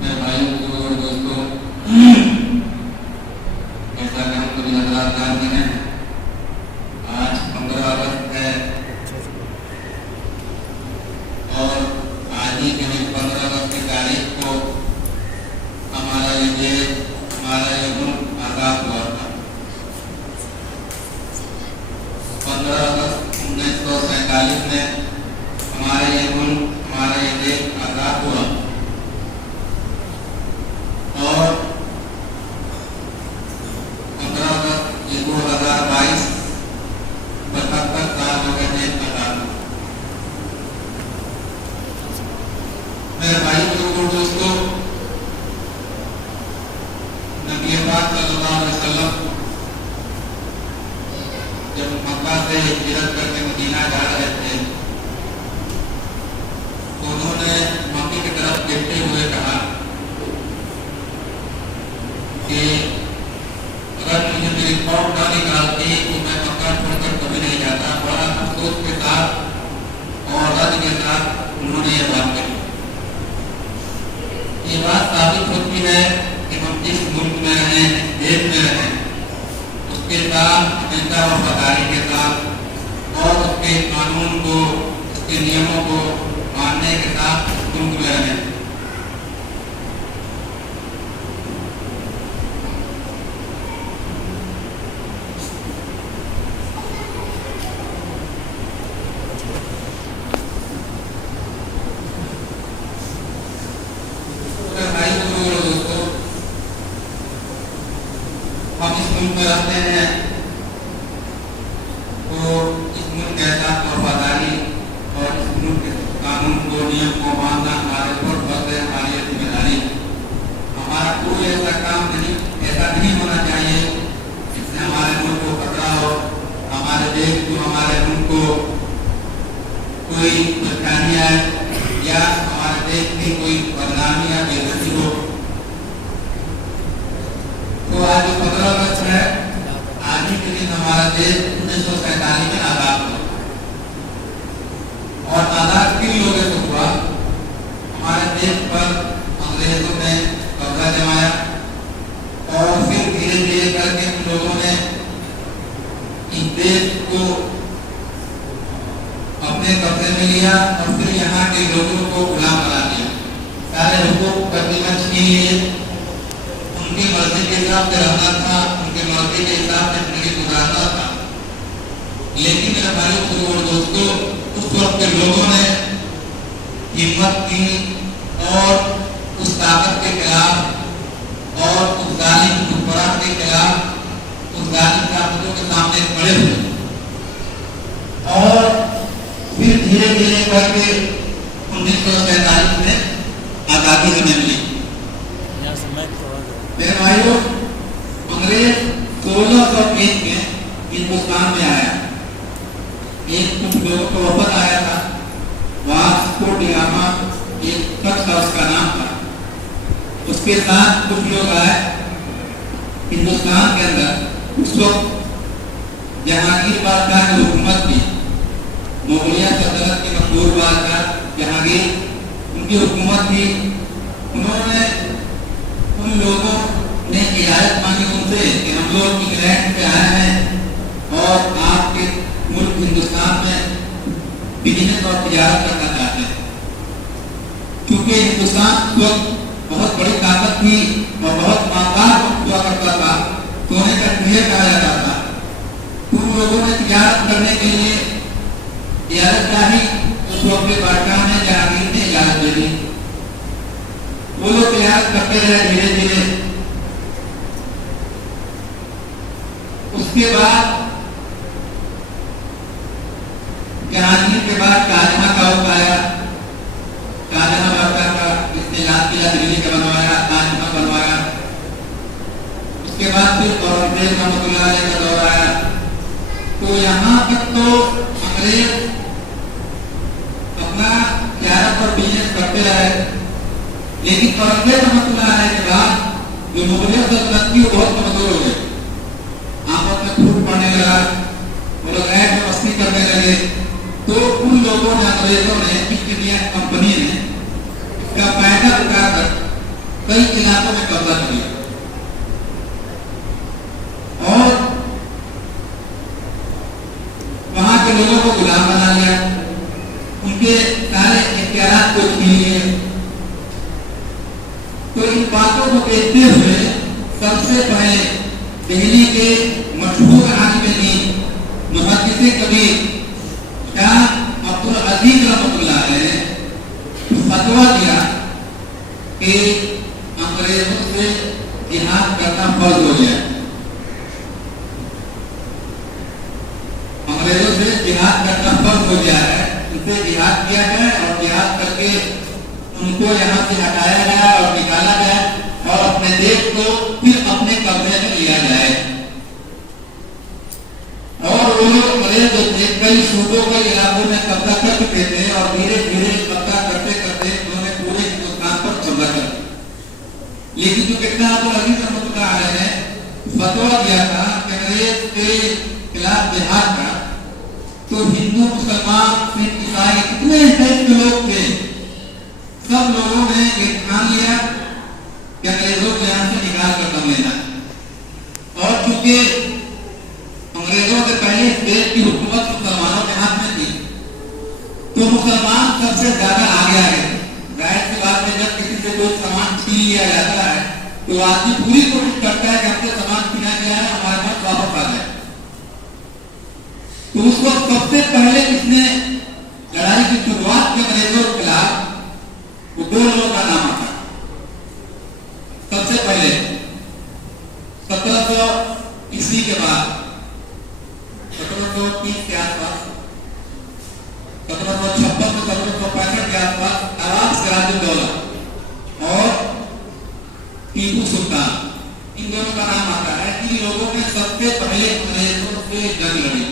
मैं भाइयों और दोस्तों, जैसा कि हम सभी हजरात जानते हैं, आज 15 अगस्त है और आज ही के 15 अगस्त की तारीख को हमारा ये देश, हमारा ये मुल्क आजाद हुआ था। 15 अगस्त 1947 में हमारा ये मुल्क, हमारा ये देश आजाद हुआ और 15 अगस्त 2022 75 साल हो गए देश आजाद। मेरे भाई और दोस्तों, नबी पाक सल्लल्लाहु अलैहि वसल्लम जब मक्का से हिजरत करके मदीना जा रहे थे तो उन्होंने मक्के की तरफ देखते हुए कहा कि अगर मुझे मेरी कौम ना निकालती तो मैं मक्का छोड़कर कभी नहीं जाता। बड़ा अफसोस के साथ और रद्द के साथ उन्होंने ये बात कही। ये बात साबित होती है कि हम जिस मुल्क में रहें, जिस देश में रहें, उसके साथ हमेशा वफादारी के साथ और उसके कानून को, उसके नियमों को मानने के साथ उस मुल्क में रहें। हम इस मुल्क में रहते हैं तो इस मुल्क के साथ वफादारी और इस मुल्क के कानून को, नियम को मानना हमारे ऊपर फर्ज है, हमारी जिम्मेदारी। हमारा कोई ऐसा काम नहीं, ऐसा नहीं होना चाहिए जिससे हमारे मुल्क को खतरा हो, हमारे देश को, हमारे मुल्क को कोई परेशानी आए या हमारे देश की कोई बदनामी या बेइज्जती हो। तो आज 15 अगस्त है, आज ही के दिन हमारा देश 1947 में आजाद हुआ और आजाद किन लोगों से हुआ? हमारे देश पर अंग्रेजों ने कब्जा जमाया और फिर धीरे धीरे करके उन लोगों ने इस देश को अपने कब्जे में लिया और फिर यहाँ के लोगों को गुलाम बना दिया। सारे हुकूक तकरीबन छीन लिए। उनकी मर्जी के हिसाब से रहना था, उनके मर्जी के हिसाब से जिंदगी गुजारना था। लेकिन मेरे भाइयों और दोस्तों, उस वक्त के लोगों ने हिम्मत की और उस ताकत के खिलाफ और उस जालिम हुक्मरान के खिलाफ, उस जालिम ताकतों के सामने खड़े हुए और फिर धीरे धीरे करके 1947 में आजादी हमें मिली। मेरे भाइयों, अंग्रेज 1620 में हिंदुस्तान में आया। एक कुछ लोगों को वफद आया था, वास्को डी गामा एक शख्स था, उसका नाम था। उसके साथ कुछ लोग आए हिंदुस्तान के अंदर। उस वक्त जहांगीर बादशाह की हुकूमत थी, मुगलिया सल्तनत के मशहूर बादशाह जहांगीर, उनकी हुकूमत थी। उन्होंने उन लोगों ने इजाजत मांगी उनसे कि हम लोग इंग्लैंड से आए हैं और आपके मुल्क हिंदुस्तान में बिजनेस और तिजारत करना चाहते हैं। क्योंकि हिंदुस्तान उस वक्त बहुत बड़ी ताकत थी और बहुत मालदार हुआ करता था, सोने का ढेर कहा जाता था। उन लोगों ने तिजारत करने के लिए इजाजत चाही। उस वक्त के बादशाह ने, जहांगीर ने इजाजत दे दी। वो लोग प्रयास करते रहे धीरे धीरे। उसके बाद जहांगीर के बाद शाहजहां का वक्त आया लेकिन औरंगजेब रहमतुल्लाह अलैह के बाद जो मुगलिया सल्तनत थी वो बहुत कमजोर हो गई, आपस में फूट पड़ने लगा, वो लोग ऐश मस्ती करने लगे। तो उन लोगों ने, अंग्रेजों ने, ईस्ट इंडिया कंपनी ने इसका फायदा उठाकर कई इलाकों में कब्जा कर लिया और वहां के लोगों को गुलाम बना लिया, उनके सारे इख्तियारात को छीन लिए। तो इन बातों को देखते हुए सबसे पहले दिल्ली के मशहूर आलिम दीन मुहद्दिस कबीर शाह अब्दुल अजीज रहमतुल्लाह अलैह ने फतवा दिया कि अंग्रेजों से जिहाद करना फर्ज हो गया। अंग्रेजों से जिहाद करना फर्ज हो गया है, उनसे जिहाद किया जाए और जिहाद करके उनको यहाँ से हटाया गया और निकाला गया और अपने देश को फिर अपने कब्जे में लिया जाए। और वो लोग अंग्रेज जो थे कई सूबों के इलाकों में कब्जा कर चुके थे और धीरे धीरे कब्जा करते करते उन्होंने पूरे हिंदुस्तान पर कब्जा कर लिया। लेकिन जो कितना अब्दुल अजीज रहमतुल्लाह अलैह ने फतवा दिया था कि अंग्रेज के खिलाफ जिहाद का, तो हिंदू मुसलमान सिख ईसाई कितने टाइप के लोग थे, सब लोगों ने ये ठान लिया कि अंग्रेजों को यहाँ से निकाल कर दम लेना। और चूंकि अंग्रेजों से पहले देश की हुकूमत मुसलमानों के हाथ में थी, तो मुसलमान सबसे ज्यादा आगे आ गए। जाहिर सी बात है, जब किसी से कोई सामान छीन लिया जाता है तो आदमी पूरी कोशिश करता है कि हमसे सामान छीना गया है, हमारे पास वापस आ जाए। तो उस वक्त सबसे पहले किसने लड़ाई की शुरुआत की अंग्रेजों के खिलाफ, वो दो लोगों का नाम आता। सबसे पहले 1700 ईस्वी के बाद 1730 के आसपास, 1756 से 1765 के आसपास नवाब सिराजुद्दौला और टीपू सुल्तान, इन दोनों का नाम आता है। इन लोगों ने सबसे पहले अंग्रेजों से जंग लड़ी।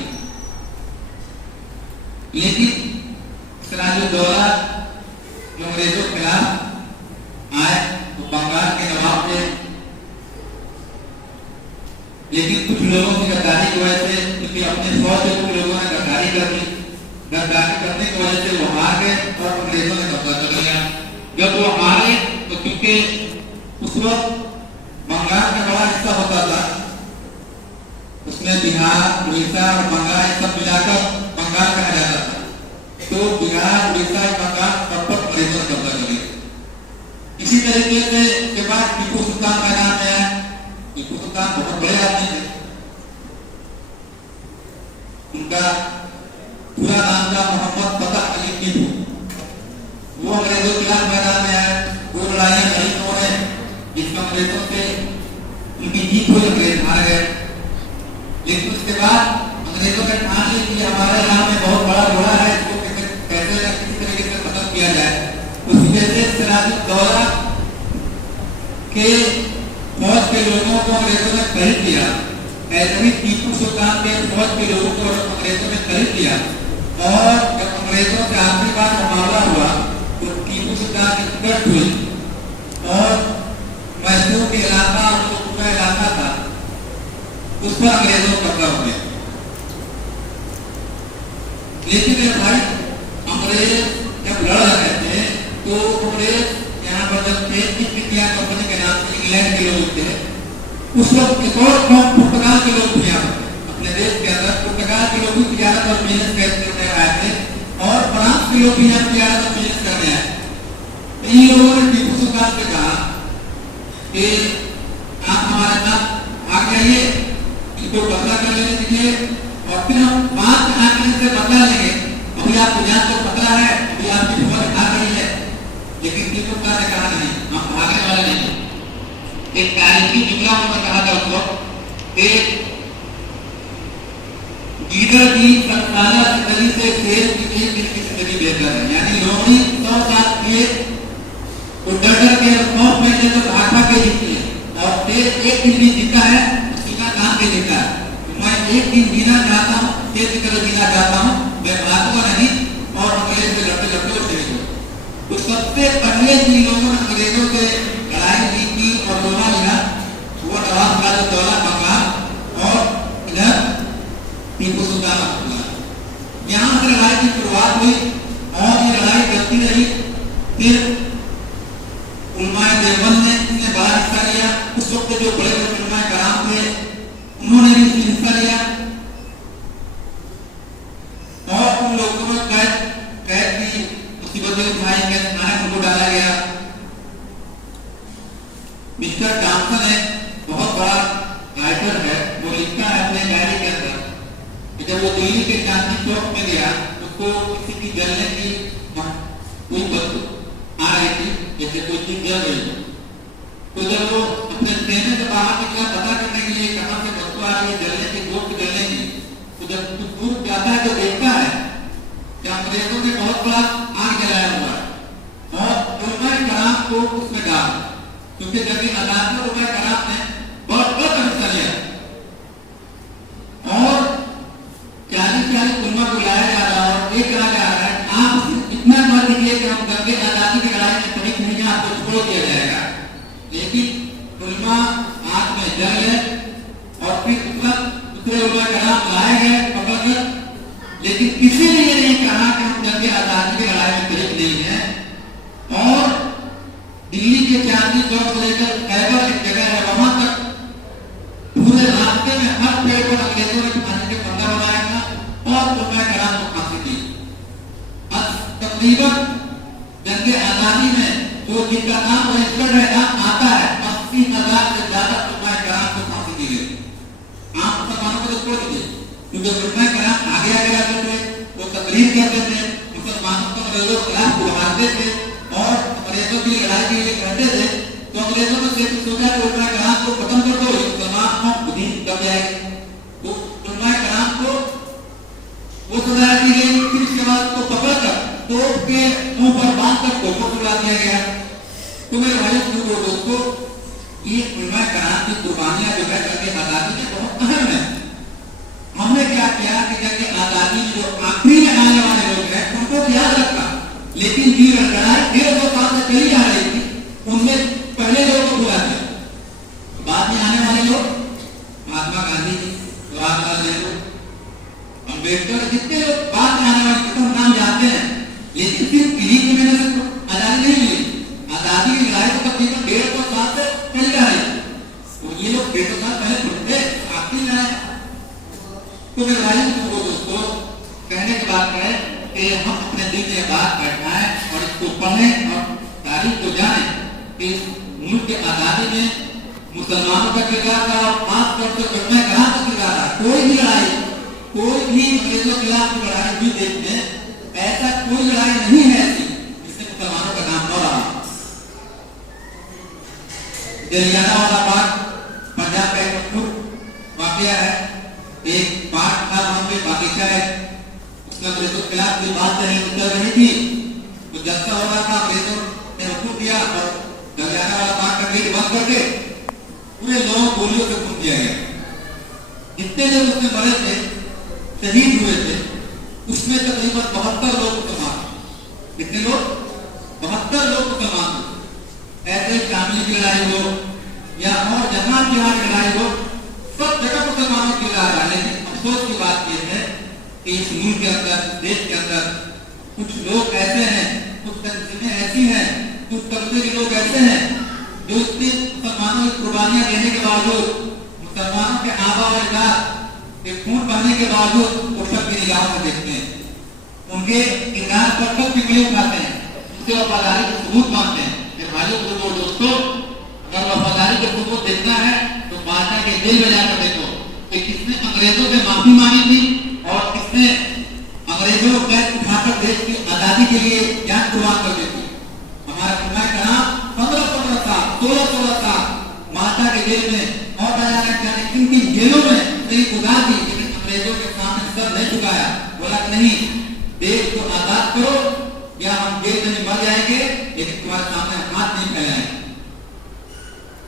लेकिन सिराजुद्दौला जो अंग्रेजों के खिलाफ आए तो बंगाल के नवाब थे, लेकिन कुछ लोगों की गद्दारी की वजह से, क्योंकि अपने फौज से कुछ लोगों ने गद्दारी कर दी, गद्दारी करने की वजह से वो हार गए और अंग्रेजों ने कब्जा कर लिया। जब वो हारे तो क्योंकि उस वक्त बंगाल का बड़ा हिस्सा होता था, उसमें बिहार, उड़ीसा और बंगाल सब मिलाकर बंगाल कहा जाता था। तो बिहार, उड़ीसा, बंगाल सब पर अंग्रेजों ने कब्जा कर लिया। इसी तरीके से के बाद टीपू सुल्तान मैदान में आया। टीपू सुल्तान बहुत बड़े आदमी थे, उनका पूरा नाम था मोहम्मद फतह अली टीपू। वो अंग्रेजों के खिलाफ मैदान में आए, दो लड़ाइयां लड़ी उन्होंने, जिसमें अंग्रेजों से उनकी जीत हुई, अंग्रेज हार गए। लेकिन उसके बाद अंग्रेजों ने ठान ली कि हमारे यहाँ में बहुत बड़ा घोड़ा है, इसको कैसे किसी तरीके से खत्म किया जाए। उसी वजह से सिराजुद्दौला के फौज के लोगों को अंग्रेजों ने खरीद लिया, ऐसे ही टीपू सुल्तान के फौज के लोगों को अंग्रेजों ने खरीद लिया। और जब अंग्रेजों से आखिरी बार मुकाबला हुआ तो टीपू सुल्तान की कट हुई और मैसूर के इलाका और जो पूरा इलाका था उस पर अंग्रेजों का कब्जा हो गया। लेकिन भाई अंग्रेज जब लड़ रहे थे तो अंग्रेज यहाँ पर जब थे, ईस्ट इंडिया कंपनी के नाम से इंग्लैंड के लोग थे, उस वक्त एक और कौम पुर्तगाल के लोग भी यहाँ अपने देश के अंदर, पुर्तगाल के लोग भी तिजारत और बिजनेस करने आए थे और फ्रांस के लोग भी यहाँ तिजारत और बिजनेस करने आए। इन लोगों ने टीपू सुल्तान से कहा कि आप हमारे साथ आ जाइए, इनको कब्जा कर लेने दीजिए और फिर हम बात में आकर इनसे बदला लेंगे। अभी आपको जान तो खतरा है, अभी आपकी फौज भाग रही है। लेकिन टीपू सुल्तान ने कहा नहीं, हम भागने वाले नहीं। एक तारीखी जुमला उन्होंने कहा था उसको, एक गीदड़ की संताला जिंदगी से शेर की एक दिन की जिंदगी बेहतर है। यानी लोमड़ी 100 साल किए तो डर डर के 9 महीने तक भाग के जीती है और शेर एक दिन भी जीता है, सीना काम के जीता है। मैं एक दिन जीना चाहता हूँ, शेर की तरह जीना चाहता हूँ, मैं भागूंगा नहीं और अंग्रेज से लड़ते लड़ते और चले गए। तो सबसे पहले जिन लोगों ने अंग्रेजों से लड़ाई की थी और लोहा लिया वो नवाब सिराजुद्दौला मकान और इधर टीपू सुल्तान अब्दुल्ला। यहाँ से लड़ाई की शुरुआत हुई और ये लड़ाई चलती रही। फिर उलमाए देवबंद ने इसमें बड़ा हिस्सा लिया। उस वक्त जो बड़े बड़े उलमाए कराम थे उन्होंने भी इसमें हिस्सा लिया और उन लोगों ने कैद की मुसीबतें उठाई, कैद खाने में उनको डाला गया। मिस्टर टॉमसन एक बहुत बड़ा राइटर है, वो लिखता है अपने डायरी के अंदर कि जब वो दिल्ली के चांदनी चौक में गया उसको किसी की जलने की कोई बदबू आ रही थी, जैसे कोई चीज जल रही है। तो जब वो अपने ट्रेन से बाहर निकला पता करने के लिए कहां से बदबू आ रही है जलने की, गोश्त जलने की, तो जब कुछ दूर जाता है तो देखता है कि अंग्रेजों ने बहुत बड़ा आग जलाया हुआ है और उलमाए कराम को उसमें डाल, क्योंकि जब भी आजाद में उलमाए कराम ने बहुत बड़ा हिस्सा लिया और 40 उलमा को लाया जा रहा है और ये कहा जा रहा है आप इतना मत दीजिए कि हम गंगे आजादी की लड़ाई में शरीक नहीं है, आपको छोड़ दिया जाएगा। लेकिन उलमा आग में जल गए और फिर दूसरे उलमा कराम लाए गए पकड़ कर, लेकिन किसी ने ये नहीं कहा कि हम गंगे आजादी की लड़ाई में शरीक नहीं है। और दिल्ली के चांदनी चौक से लेकर खैबर एक जगह है वहां तक पूरे रास्ते में हर पेड़ पर अंग्रेजों ने फांसी के फंदा बनाया था और उलमा कराम को फांसी दी। तकरीबन जंगे आजादी में जो जिनका नाम रजिस्टर्ड है नाम आता है 80,000 से ज्यादा उलमा कराम को फांसी दी गई। आम मुसलमानों को तो छोड़ दीजिए, क्योंकि उलमा कराम आगे आगे आते थे, वो तकरीर करते थे, मुसलमानों को अंग्रेजों के खिलाफ बुलाते थे और अंग्रेजों की लड़ाई के लिए कहते थे। तो अंग्रेजों ने सोचा कि उलमा कराम को खत्म कर दो, मुसलमान को बुद्धि दब जाएगी। तो उलमा कराम को वो सजा दी गई। फिर इसके बाद उसको पकड़कर तोप के मुंह पर बांधकर कोपा बुला दिया गया। तो मेरे भाइयों दोस्तों, ये उलमा कराम की कुर्बानियां जो है जंगे आजादी में बहुत अहम है। हमने क्या किया कि जंगे आजादी में जो आखिरी में आने वाले लोग हैं उनको याद रखा, लेकिन ये लड़ाई 150 साल से चली आ रही थी, उनमें पहले लोगों को भुला दिया। बाद में आने वाले लोग महात्मा गांधी जी, जवाहरलाल नेहरू, अम्बेडकर, जितने लोग बाद में आने वाले हम नाम जानते हैं, लेकिन सिर्फ इन्हीं की वजह से आजादी नहीं मिली। आजादी की लड़ाई तो तकरीबन 150 साल से चली आ रही, तो ये लोग 150 साल पहले थे आखिरी लड़ाई। तो मेरे भाई दोस्तों, कहने की बात है कि हम अपने दिल में बात बैठाएं और इसको पढ़ें और तारीख को जानें कि मुल्क की आजादी में मुसलमानों का किरदार था और खासतौर से उलमा कराम का किरदार था। कोई भी लड़ाई, कोई भी अंग्रेजों के खिलाफ लड़ाई भी देखते हैं, ऐसा कोई लड़ाई नहीं है ऐसी जिससे मुसलमानों का नाम न रहा। जलियांवाला बाग पंजाब का एक मशहूर वाकया है। एक बाग था वहां पे बागीचा है, उसमें अंग्रेजों के खिलाफ कोई बात चल रही थी, तो जलसा हो रहा था। अंग्रेजों ने हुक्म दिया और जलियांवाला बाग का गेट बंद करके पूरे लोगों को गोलियों से खून दिया गया। जितने लोग उसमें मरे थे, शहीद हुए थे, उसमें तकरीबन 72 लोग मुसलमान। कितने लोग? 72 लोग मुसलमान। ऐसे शामिल की लड़ाई हो या और जहां जहां की लड़ाई हो, सब जगह मुसलमानों की लड़ाई है। लेकिन अफसोस की बात यह है कि इस मुल्क के अंदर, देश के अंदर कुछ लोग ऐसे हैं, कुछ तंजीमें ऐसी हैं, कुछ तबके के लोग ऐसे हैं जो इतने मुसलमानों की कुर्बानियां देने के बावजूद, मुसलमानों के आबा और अजदाद के खून बहने के बावजूद वो सबकी निगाहों में देखते हैं, उनके किरदार पर सब पिंगली उठाते हैं, उससे वफादारी के सबूत मांगते हैं। भाइयों दोस्तों, अगर वफादारी के सबूत देखना है तो बादशाह के जेल में जाकर देखो कि किसने अंग्रेजों से माफी मांगी थी और किसने अंग्रेजों को कैद उठाकर देश की आजादी के लिए जान कुर्बान कर दी थी। हमारा उलमा कराम 15-15 साल, 16-16 साल बादशाह के जेल में और जाने किन किन जेलों में कई गुजार दी, लेकिन अंग्रेजों के सामने सर नहीं झुकाया। बोला नहीं, देश को आजाद करो या हम जेल में मर जाएंगे, लेकिन तुम्हारे सामने हाथ नहीं फैलाएंगे।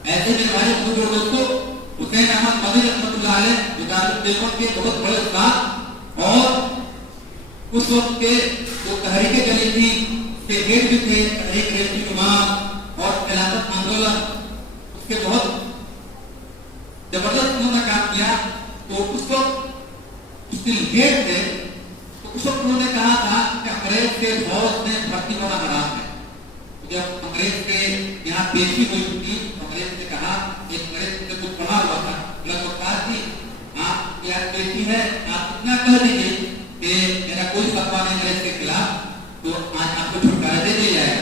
ऐसे में भाई दोस्तों, हुसैन अहमद मदनी रहमतुल्लाह अलैह जो दारुल देवबंद के बहुत बड़े उस्ताद और उस वक्त के जो तहरीकें चली थी के हेड भी थे, एक रेलवे विभाग और खिलाफत आंदोलन, उसके बहुत जबरदस्त उन्होंने काम किया। तो उस वक्त स्टिल हेड थे, तो उस वक्त उन्होंने कहा था कि अंग्रेज के फौज में भर्ती होना हराम है। तो जब अंग्रेज के यहाँ पेशी हुई थी, अंग्रेज ने कहा, एक अंग्रेज ने कुछ पढ़ा हुआ था, लगभग कहा कि आप यार पेशी है, आप इतना कह दीजिए कि मेरा कोई फतवा नहीं अंग्रेज के खिलाफ, तो आज आपको छुटकारा दे दिया जाएगा।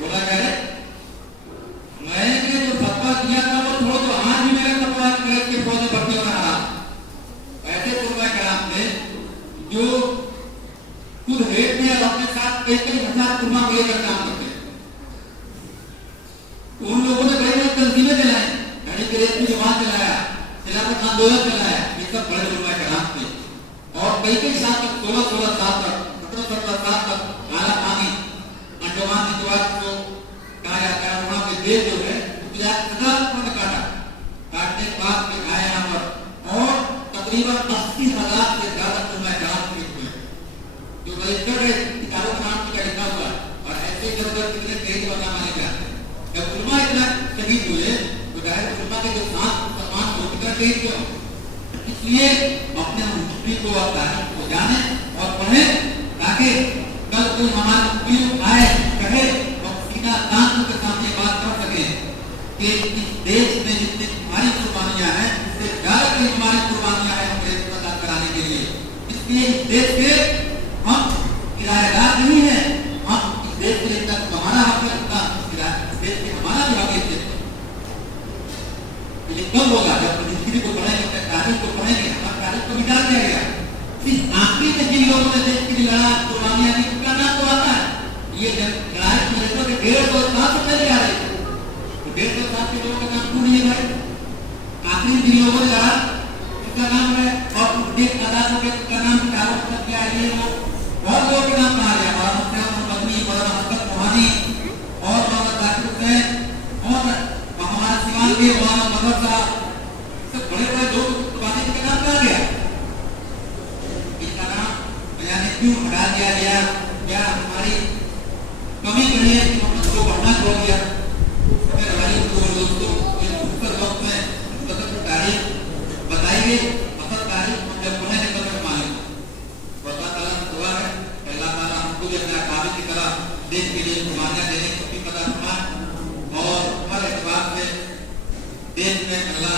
बोला कह रहे मैंने जो फतवा दिया था वो छोड़ दो, आज भी मेरा फतवा अंग्रेज के फौज में भर्ती होना हराम। ऐसे उलमा कराम थे जो खुद हेड में और अपने साथ कई कई हजार उलमा को लेकर काम करते हैं। उन लोगों ने बड़ी बड़ी तंजीमें चलाई, घड़ी के रेत में जमात चलाया, खिलाफत आंदोलन चलाया, ये सब बड़े उलमा कराम थे। और कई कई साल तक 16-16 साल तक 17-17 साल तक काला पानी अंडमान निकोबार को कहा जाता है, वहां पे देश जो है उन्होंने काटा, काटने के बाद में आए यहाँ पर और तकरीबन 80,000 से ज्यादा उलमा कराम शहीद हुए, जो रजिस्टर्ड है किताबों का नाम टिका लिखा हुआ। और ऐसे जब कितने तेज बना माने जाते हैं, जब उलमा इतना शहीद हुए तो डायरेक्ट उलमा के जो सम्मान को कितना शहीद क्यों? इसलिए अपने हिस्ट्री को और तारीख को जाने और पढ़े, ताकि कल कोई हमारा पीढ़ी आए कहे और सीधा तान के सामने बात कर सके कि इस देश में जितनी हमारी कुर्बानियां हैं, उससे ज्यादा की हमारी कुर्बानियां हैं अंग्रेज को आजाद कराने के लिए। इसलिए इस देश के हम किराएदार नहीं है, हम इस देश के लिए हमारा हक है, इस देश के हमारा भी हक है। कब होगा जब हिस्ट्री को पढ़ेंगे, तारीख को पढ़ेंगे, हमारी तारीख को मिटा दिया गया। इस आखिरी में जिन लोगों ने देश के लिए लड़ा, कुर्बानियां दी, उनका नाम तो आता है। ये लड़ाई की 150 साल से पहले आ रही है, तो 150 साल के लोगों का नाम क्यों नहीं है भाई? आखिरी जिन लोगों ने लड़ा उनका नाम है, और देश आजाद हो गया उनका नाम चारों कर दिया। ये वो बहुत लोगों के नाम कहा गया, मौलाना बदनी, मौलाना हसरत मोहानी और मौलाना जाकिर हुसैन और हमारा सीवान के मौलाना मदर साहब, सब बड़े बड़े लोग कुर्बानी के नाम कहा गया। इनका नाम यानी क्यों हटा दिया गया? क्या हमारी कमी कही है कि हमने उसको पढ़ना छोड़ दिया? मेरे भाई दोस्तों, इस वक्त में सतत तारीख बताइए, असल तारीख हम जब पढ़ेंगे तब तक मालूम। अल्लाह ताला से दुआ है, अल्लाह ताला हमको भी अपने काबिल की तरह देश के लिए कुर्बानियां देने की पता फरमाए और हर एतबार से देश में अल्लाह